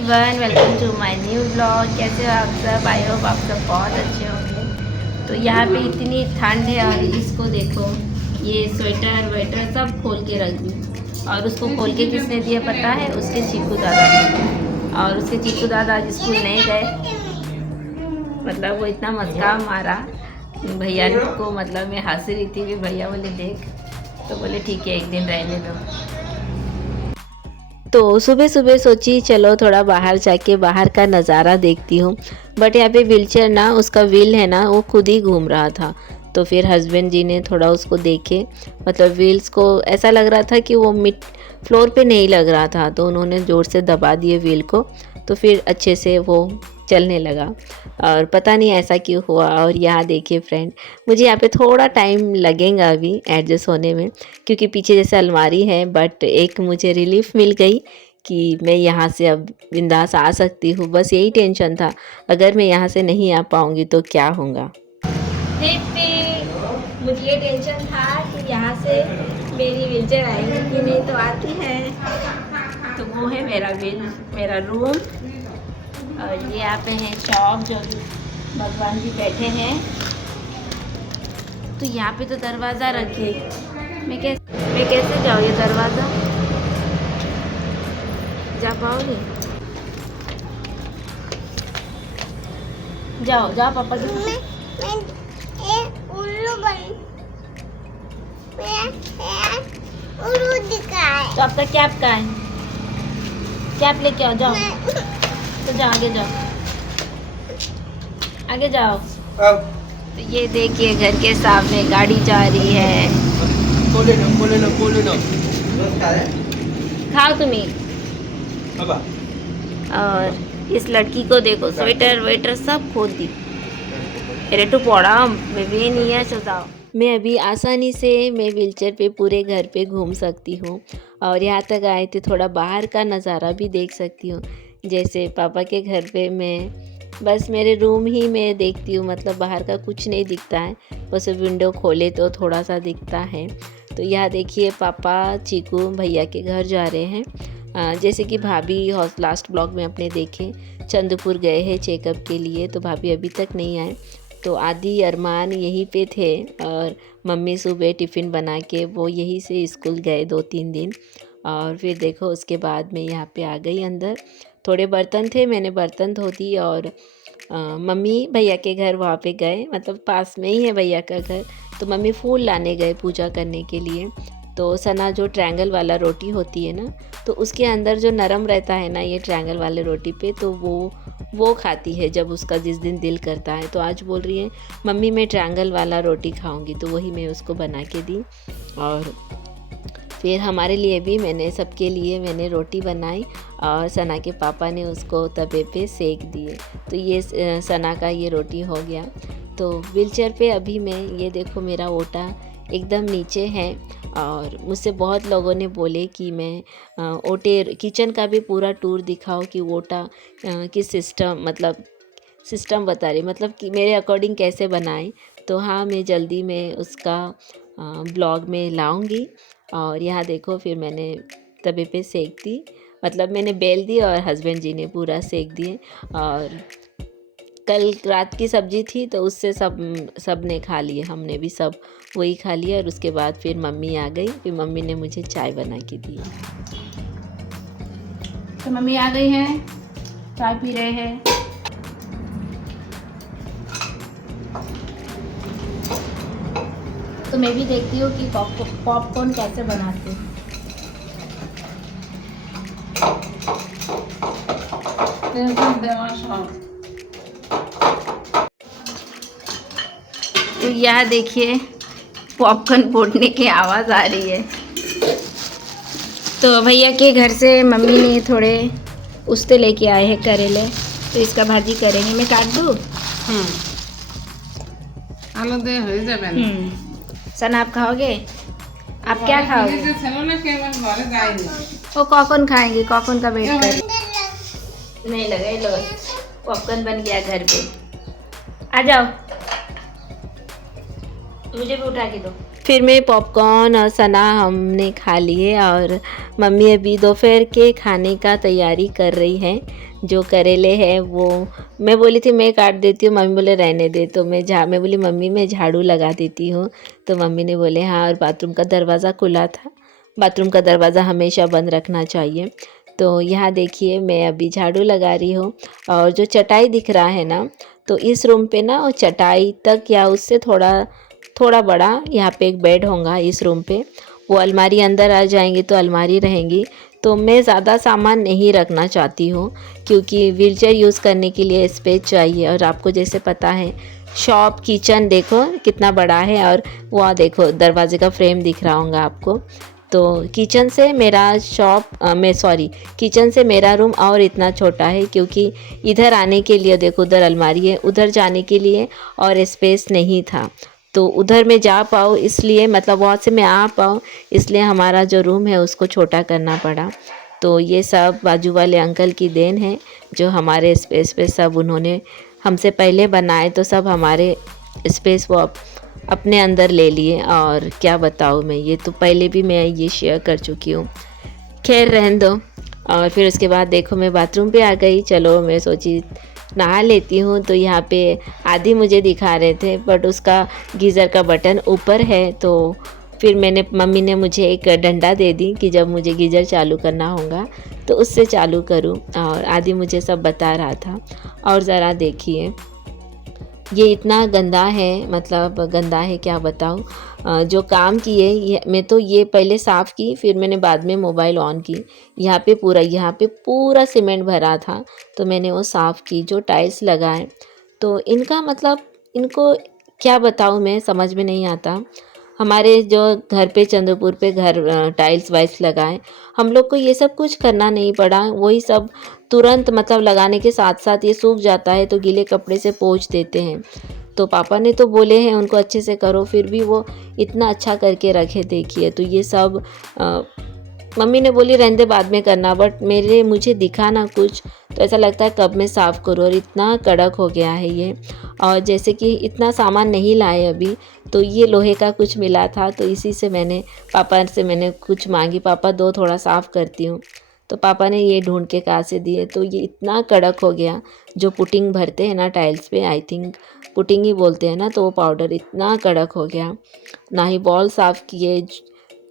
Everyone, welcome to my new blog. कैसे हो आप सब? आई होप आप सब बहुत अच्छे होंगे। तो यहाँ पे इतनी ठंड है और इसको देखो, ये स्वेटर वेटर सब खोल के रख दी। और उसको खोल के किसने दिया पता है? उसके चीकू दादा ने। और उसके चीकू दादा आज स्कूल नहीं गए, मतलब वो इतना मस्का मारा भैया को, मतलब मैं हंस रही थी कि भैया बोले देख, तो बोले ठीक है एक दिन रहने दो। तो सुबह सुबह सोची चलो थोड़ा बाहर जाके बाहर का नज़ारा देखती हूँ। बट यहाँ पे व्हीलचेयर ना, उसका व्हील है ना, वो खुद ही घूम रहा था। तो फिर हस्बैंड जी ने थोड़ा उसको देखे, मतलब व्हील्स को ऐसा लग रहा था कि वो मिड फ्लोर पे नहीं लग रहा था, तो उन्होंने ज़ोर से दबा दिए व्हील को, तो फिर अच्छे से वो चलने लगा। और पता नहीं ऐसा क्यों हुआ। और यहाँ देखिए फ्रेंड, मुझे यहाँ पे थोड़ा टाइम लगेगा अभी एडजस्ट होने में, क्योंकि पीछे जैसे अलमारी है, बट एक मुझे रिलीफ मिल गई कि मैं यहाँ से अब बिंदास आ सकती हूँ। बस यही टेंशन था, अगर मैं यहाँ से नहीं आ पाऊँगी तो क्या होगा। मुझे ये टेंशन था कि यहाँ से मेरी व्हीलचेयर आएगी कि नहीं, तो आती है। तो वो है मेरा रूम। और ये यहाँ पे है चौक, जो भगवान जी बैठे हैं। तो यहाँ पे तो दरवाज़ा रखे, मैं कैसे जाऊँ? ये दरवाज़ा जा पाओगे? जाओ जाओ पापा के उल्लू दिखाए। तो आपका कैप कहाँ है? कैप लेके आओ, जाओ। तो जाओ आगे, जाओ आगे जाओ। तो ये देखिए घर के सामने गाड़ी जा रही है। खाओ तुम्हें। और इस लड़की को देखो, स्वेटर वेटर सब खोल दी। अरे तो पड़ा बेबी नहीं है, चलाओ। मैं अभी आसानी से मैं व्हीलचेयर पे पूरे घर पे घूम सकती हूँ। और यहाँ तक आए थे, थोड़ा बाहर का नज़ारा भी देख सकती हूँ। जैसे पापा के घर पे मैं बस मेरे रूम ही में देखती हूँ, मतलब बाहर का कुछ नहीं दिखता है, बस विंडो खोले तो थोड़ा सा दिखता है। तो यहाँ देखिए पापा चीकू भैया के घर जा रहे हैं। जैसे कि भाभी लास्ट ब्लॉग में अपने देखे चंद्रपुर गए हैं चेकअप के लिए, तो भाभी अभी तक नहीं आए। तो आदि अरमान यहीं पे थे, और मम्मी सुबह टिफ़िन बना के वो यहीं से स्कूल गए 2-3 दिन। और फिर देखो उसके बाद मैं यहाँ पे आ गई अंदर। थोड़े बर्तन थे, मैंने बर्तन धो दी। और मम्मी भैया के घर वहाँ पे गए, मतलब पास में ही है भैया का घर। तो मम्मी फूल लाने गए पूजा करने के लिए। तो सना जो ट्रायंगल वाला रोटी होती है ना, तो उसके अंदर जो नरम रहता है ना ये ट्रायंगल वाले रोटी पे, तो वो खाती है जब उसका जिस दिन दिल करता है। तो आज बोल रही है मम्मी मैं ट्रायंगल वाला रोटी खाऊंगी, तो वही मैं उसको बना के दी। और फिर हमारे लिए भी मैंने सबके लिए मैंने रोटी बनाई, और सना के पापा ने उसको तवे पे सेक दिए। तो ये सना का ये रोटी हो गया। तो व्हीलचेयर पे अभी मैं ये देखो, मेरा ओटा एकदम नीचे है। और मुझसे बहुत लोगों ने बोले कि मैं ओटे किचन का भी पूरा टूर दिखाओ, कि ओटा किस सिस्टम बता रही, मतलब कि मेरे अकॉर्डिंग कैसे बनाएं। तो हाँ, मैं जल्दी में उसका ब्लॉग में लाऊंगी। और यहाँ देखो फिर मैंने तवे पे सेक दी, मतलब मैंने बेल दी और हस्बैंड जी ने पूरा सेक दिए। और कल रात की सब्जी थी, तो उससे सब ने खा लिए, हमने भी सब वही खा लिया। और उसके बाद फिर मम्मी आ गई, फिर मम्मी ने मुझे चाय बना के दी। तो मम्मी आ गई हैं, चाय पी रहे हैं। तो मैं भी देखती हूँ कि पॉपकॉर्न कैसे बनाते हैं। तो यह देखिए पॉपकॉर्न फोड़ने की आवाज़ आ रही है। तो भैया के घर से मम्मी ने थोड़े उस्ते लेके आए हैं करेले, तो इसका भाजी करेंगे। मैं काट दूँ? आलू दे हो जाए। सना आप खाओगे? आप क्या खाओगे? वो कॉकन खाएंगे, कॉकन का वेट कर। नहीं लगे लो, पॉपकॉर्न बन गया घर पे। आ जाओ, मुझे भी उठा के दो। फिर मैं पॉपकॉर्न और सना हमने खा लिए, और मम्मी अभी दोपहर के खाने का तैयारी कर रही है। जो करेले हैं वो मैं बोली थी मैं काट देती हूँ, मम्मी बोले रहने दे। तो मैं बोली मम्मी मैं झाड़ू लगा देती हूँ। तो मम्मी ने बोले हाँ, और बाथरूम का दरवाज़ा खुला था, बाथरूम का दरवाज़ा हमेशा बंद रखना चाहिए। तो यहाँ देखिए मैं अभी झाड़ू लगा रही हूँ। और जो चटाई दिख रहा है ना, तो इस रूम पे ना वो चटाई तक या उससे थोड़ा थोड़ा बड़ा यहाँ पे एक बेड होगा इस रूम पे। वो अलमारी अंदर आ जाएंगी तो अलमारी रहेंगी। तो मैं ज़्यादा सामान नहीं रखना चाहती हूँ क्योंकि व्हीलचेयर यूज़ करने के लिए स्पेस चाहिए। और आपको जैसे पता है शॉप किचन देखो कितना बड़ा है, और वहाँ देखो दरवाजे का फ्रेम दिख रहा होगा आपको। तो किचन से मेरा किचन से मेरा रूम और इतना छोटा है क्योंकि इधर आने के लिए देखो उधर अलमारी है, उधर जाने के लिए और स्पेस नहीं था। तो उधर मैं जा पाऊँ इसलिए, मतलब वहाँ से मैं आ पाऊँ इसलिए हमारा जो रूम है उसको छोटा करना पड़ा। तो ये सब बाजू वाले अंकल की देन है, जो हमारे स्पेस पे सब उन्होंने हमसे पहले बनाए, तो सब हमारे स्पेस वो अपने अंदर ले लिए। और क्या बताऊँ मैं, ये तो पहले भी मैं ये शेयर कर चुकी हूँ, खैर रहने दो। और फिर उसके बाद देखो मैं बाथरूम पे आ गई। चलो मैं सोची नहा लेती हूँ। तो यहाँ पे आदि मुझे दिखा रहे थे बट उसका गीज़र का बटन ऊपर है। तो फिर मम्मी ने मुझे एक डंडा दे दी कि जब मुझे गीज़र चालू करना होगा तो उससे चालू करूँ। और आदि मुझे सब बता रहा था। और ज़रा देखिए ये इतना गंदा है, मतलब गंदा है क्या बताऊँ। जो काम किए मैं तो ये पहले साफ़ की, फिर मैंने बाद में मोबाइल ऑन की। यहाँ पे पूरा सीमेंट भरा था तो मैंने वो साफ़ की। जो टाइल्स लगाए तो इनका मतलब इनको क्या बताऊँ मैं, समझ में नहीं आता। हमारे जो घर पे चंद्रपुर पे घर टाइल्स वाइल्स लगाए, हम लोग को ये सब कुछ करना नहीं पड़ा। वही सब तुरंत मतलब लगाने के साथ साथ ये सूख जाता है तो गीले कपड़े से पोंछ देते हैं। तो पापा ने तो बोले हैं उनको अच्छे से करो, फिर भी वो इतना अच्छा करके रखे देखिए। तो ये सब मम्मी ने बोली रहने दे बाद में करना, बट मुझे दिखा ना कुछ, तो ऐसा लगता है कब मैं साफ़ करूँ। और इतना कड़क हो गया है ये। और जैसे कि इतना सामान नहीं लाए अभी, तो ये लोहे का कुछ मिला था तो इसी से पापा से मैंने कुछ मांगी, पापा दो थोड़ा साफ़ करती हूँ। तो पापा ने ये ढूंढ के कहाँ से दिए। तो ये इतना कड़क हो गया, जो पुटिंग भरते हैं ना टाइल्स पे, आई थिंक पुटिंग ही बोलते हैं ना, तो वो पाउडर इतना कड़क हो गया। ना ही बॉल साफ़ किए,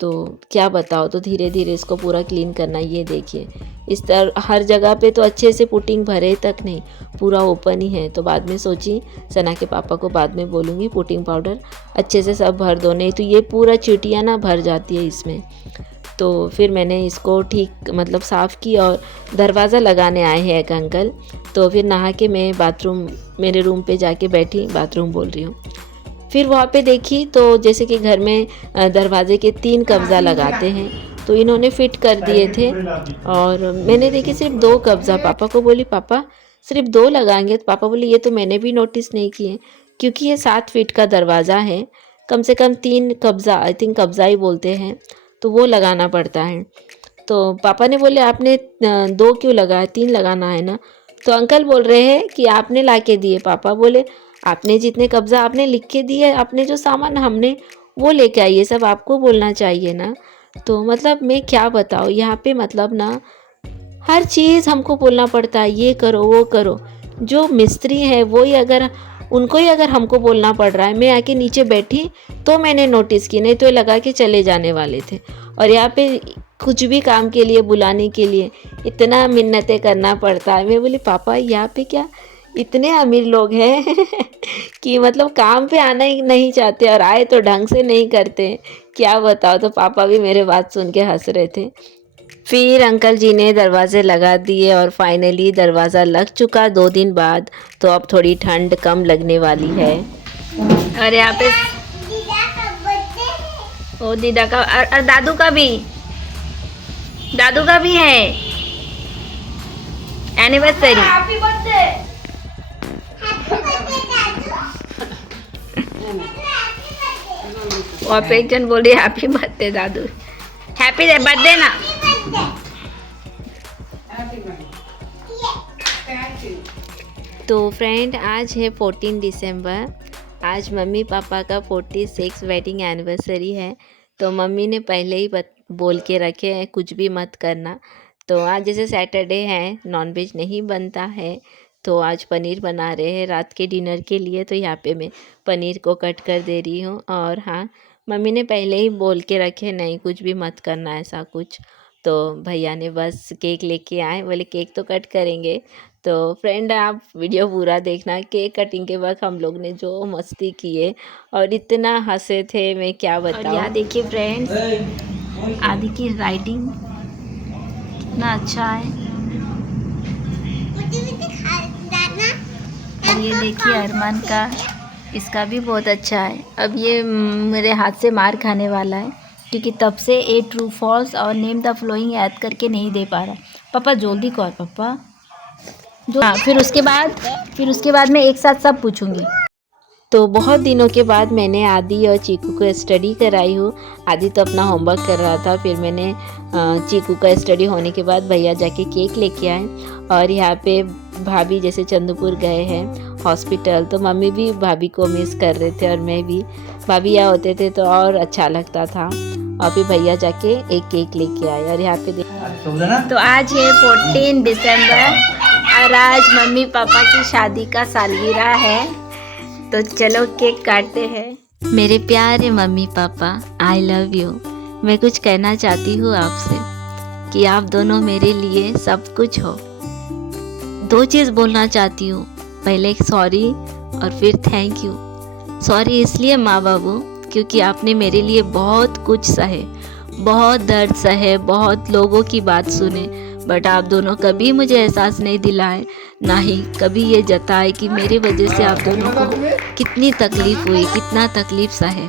तो क्या बताओ। तो धीरे धीरे इसको पूरा क्लीन करना। ये देखिए इस तरह हर जगह पे तो अच्छे से पुटिंग भरे तक नहीं, पूरा ओपन ही है। तो बाद में सोची सना के पापा को बाद में बोलूँगी पुटिंग पाउडर अच्छे से सब भर दो, नहीं तो ये पूरा चींटियाँ ना भर जाती है इसमें। तो फिर मैंने इसको ठीक मतलब साफ़ की। और दरवाज़ा लगाने आए हैं एक अंकल। तो फिर नहा के मैं मेरे रूम पे जाके बैठी, बाथरूम बोल रही हूँ। फिर वहाँ पे देखी तो जैसे कि घर में दरवाजे के 3 कब्ज़ा लगाते हैं, तो इन्होंने फिट कर दिए थे। और मैंने देखी सिर्फ 2 कब्ज़ा। पापा को बोली पापा सिर्फ 2 लगाएंगे, तो पापा बोले ये तो मैंने भी नोटिस नहीं किए क्योंकि ये 7 फीट का दरवाज़ा है, कम से कम 3 कब्ज़ा, आई थिंक कब्ज़ा ही बोलते हैं, तो वो लगाना पड़ता है। तो पापा ने बोले आपने 2 क्यों लगाया, 3 लगाना है ना। तो अंकल बोल रहे हैं कि आपने ला के दिए। पापा बोले आपने जितने कब्ज़ा आपने लिख के दिए, आपने जो सामान हमने वो लेके आई, ये सब आपको बोलना चाहिए ना। तो मतलब मैं क्या बताऊँ, यहाँ पे मतलब ना हर चीज़ हमको बोलना पड़ता है, ये करो वो करो। जो मिस्त्री है उनको ही अगर हमको बोलना पड़ रहा है। मैं आके नीचे बैठी तो मैंने नोटिस की, नहीं तो ये लगा के चले जाने वाले थे। और यहाँ पे कुछ भी काम के लिए बुलाने के लिए इतना मिन्नतें करना पड़ता है। मैं बोली पापा यहाँ पे क्या इतने अमीर लोग हैं कि मतलब काम पे आना ही नहीं चाहते और आए तो ढंग से नहीं करते, क्या बताओ। तो पापा भी मेरे बात सुन के हंस रहे थे। फिर अंकल जी ने दरवाजे लगा दिए और फाइनली दरवाज़ा लग चुका 2 दिन बाद। तो अब थोड़ी ठंड कम लगने वाली है। और यहाँ पे ओ दीदा का और दादू का भी है एनिवर्सरी। और पे एक जन बोल रही हैप्पी बर्थडे दादू, हैप्पी बर्थडे ना। तो फ्रेंड आज है 14 दिसंबर, आज मम्मी पापा का 46 वेडिंग एनिवर्सरी है। तो मम्मी ने पहले ही बोल के रखे हैं कुछ भी मत करना। तो आज जैसे सैटरडे है, नॉनवेज नहीं बनता है, तो आज पनीर बना रहे हैं रात के डिनर के लिए। तो यहाँ पे मैं पनीर को कट कर दे रही हूँ। और हाँ, मम्मी ने पहले ही बोल के रखे, नहीं कुछ भी मत करना ऐसा कुछ। तो भैया ने बस केक लेके आए, बोले केक तो कट करेंगे। तो फ्रेंड, आप वीडियो पूरा देखना। केक कटिंग के वक्त हम लोग ने जो मस्ती किए और इतना हंसे थे, मैं क्या बताऊँ। और यहाँ देखिए फ्रेंड्स, आदि की राइटिंग कितना अच्छा है। और ये देखिए अरमान का, इसका भी बहुत अच्छा है। अब ये मेरे हाथ से मार खाने वाला है, क्योंकि तब से ए ट्रू फॉल्स और नेम द फ्लोइंग याद करके नहीं दे पा रहा। पापा जल्दी कर पापा जो। हाँ, फिर उसके बाद मैं एक साथ सब पूछूंगी। तो बहुत दिनों के बाद मैंने आदि और चीकू को स्टडी कराई हूँ। आदि तो अपना होमवर्क कर रहा था, फिर मैंने चीकू का स्टडी होने के बाद भैया जाके केक लेके आए। और यहाँ पे भाभी जैसे चंद्रपुर गए हैं हॉस्पिटल, तो मम्मी भी भाभी को मिस कर रहे थे और मैं भी। भाभी यहाँ होते थे तो और अच्छा लगता था। और फिर भैया जाके एक केक लेके आए। और यहाँ पे तो आज है 14 दिसंबर और आज मम्मी पापा की शादी का सालगिरह है। तो चलो केक काटते हैं। मेरे प्यारे mummy papa, I love you. मैं कुछ कहना चाहती हूँ आपसे कि आप दोनों मेरे लिए सब कुछ हो। 2 चीज़ बोलना चाहती हूँ, पहले सॉरी और फिर थैंक यू। सॉरी इसलिए माँ बाबू, क्योंकि आपने मेरे लिए बहुत कुछ सहे, बहुत दर्द सहे, बहुत लोगों की बात सुने, बट आप दोनों कभी मुझे एहसास नहीं दिलाए, ना ही कभी ये जताए कि मेरी वजह से आप दोनों को कितनी तकलीफ़ हुई, कितना तकलीफ़ सहे।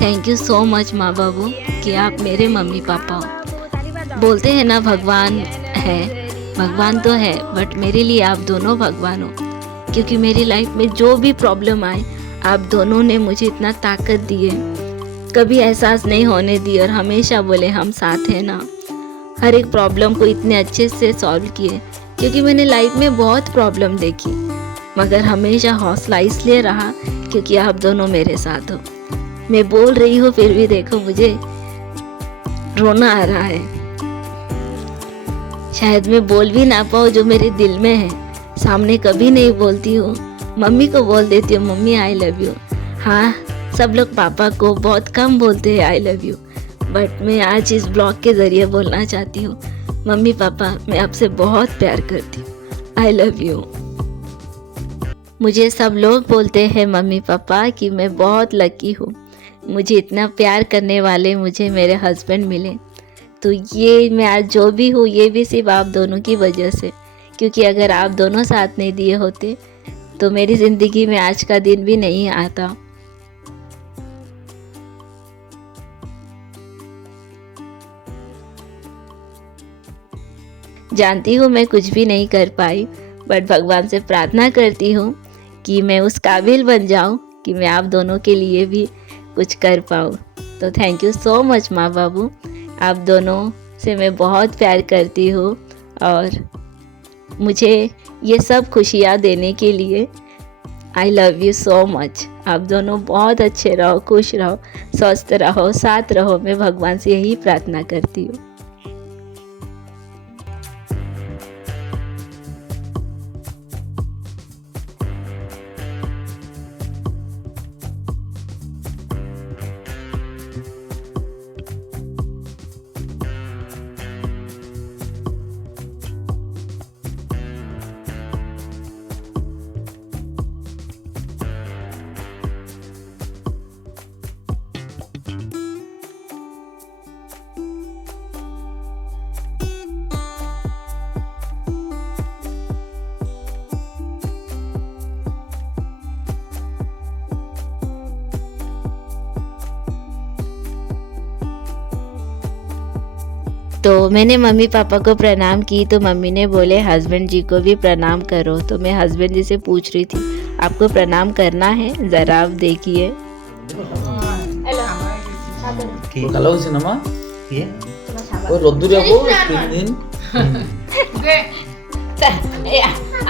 थैंक यू सो मच माँ बाबू कि आप मेरे मम्मी पापा हो। बोलते हैं ना भगवान है, भगवान तो है, बट मेरे लिए आप दोनों भगवान हो। क्योंकि मेरी लाइफ में जो भी प्रॉब्लम आए, आप दोनों ने मुझे इतना ताकत दी है, कभी एहसास नहीं होने दी और हमेशा बोले हम साथ हैं ना। हर एक प्रॉब्लम को इतने अच्छे से सॉल्व किए, क्योंकि मैंने लाइफ में बहुत प्रॉब्लम देखी, मगर हमेशा हौसला इसलिए रहा क्योंकि आप दोनों मेरे साथ हो। मैं बोल रही हूँ फिर भी देखो मुझे रोना आ रहा है। शायद मैं बोल भी ना पाऊँ जो मेरे दिल में है, सामने कभी नहीं बोलती हूँ। मम्मी को बोल देती हूँ मम्मी आई लव यू। हाँ, सब लोग पापा को बहुत कम बोलते हैं आई लव यू, बट मैं आज इस ब्लॉग के ज़रिए बोलना चाहती हूँ मम्मी पापा, मैं आपसे बहुत प्यार करती हूँ, आई लव यू। मुझे सब लोग बोलते हैं मम्मी पापा कि मैं बहुत लकी हूँ, मुझे इतना प्यार करने वाले मुझे मेरे हस्बैंड मिले। तो ये मैं आज जो भी हूँ, ये भी सिर्फ आप दोनों की वजह से, क्योंकि अगर आप दोनों साथ नहीं दिए होते तो मेरी ज़िंदगी में आज का दिन भी नहीं आता। जानती हूँ मैं कुछ भी नहीं कर पाई, बट भगवान से प्रार्थना करती हूँ कि मैं उस काबिल बन जाऊँ कि मैं आप दोनों के लिए भी कुछ कर पाऊँ। तो थैंक यू सो मच माँ बाबू, आप दोनों से मैं बहुत प्यार करती हूँ और मुझे ये सब खुशियाँ देने के लिए I love you so much. आप दोनों बहुत अच्छे रहो, खुश रहो, स्वस्थ रहो, साथ रहो, मैं भगवान से यही प्रार्थना करती हूँ। तो मैंने मम्मी पापा को प्रणाम की, तो मम्मी ने बोले हस्बैंड जी को भी प्रणाम करो। तो मैं हस्बैंड जी से पूछ रही थी आपको प्रणाम करना है, ज़रा आप देखिए। ভালো হয়েছে না মা? কি ও রোদ্দুর যাবো 3 দিন।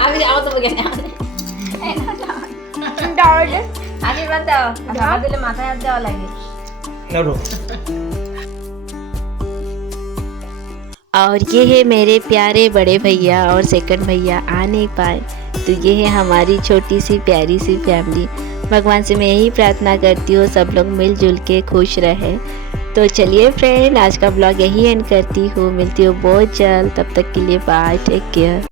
আমি যাবো তো বলে আশীর্বাদ দাও, হাত দিলে মাথায় হাত দেওয়া লাগে। और ये है मेरे प्यारे बड़े भैया और सेकंड भैया आ नहीं पाए, तो ये है हमारी छोटी सी प्यारी सी फैमिली। भगवान से मैं यही प्रार्थना करती हूँ सब लोग मिलजुल के खुश रहे। तो चलिए फ्रेंड, आज का ब्लॉग यही एंड करती हूँ। मिलती हूँ बहुत जल्द, तब तक के लिए बाय, टेक केयर।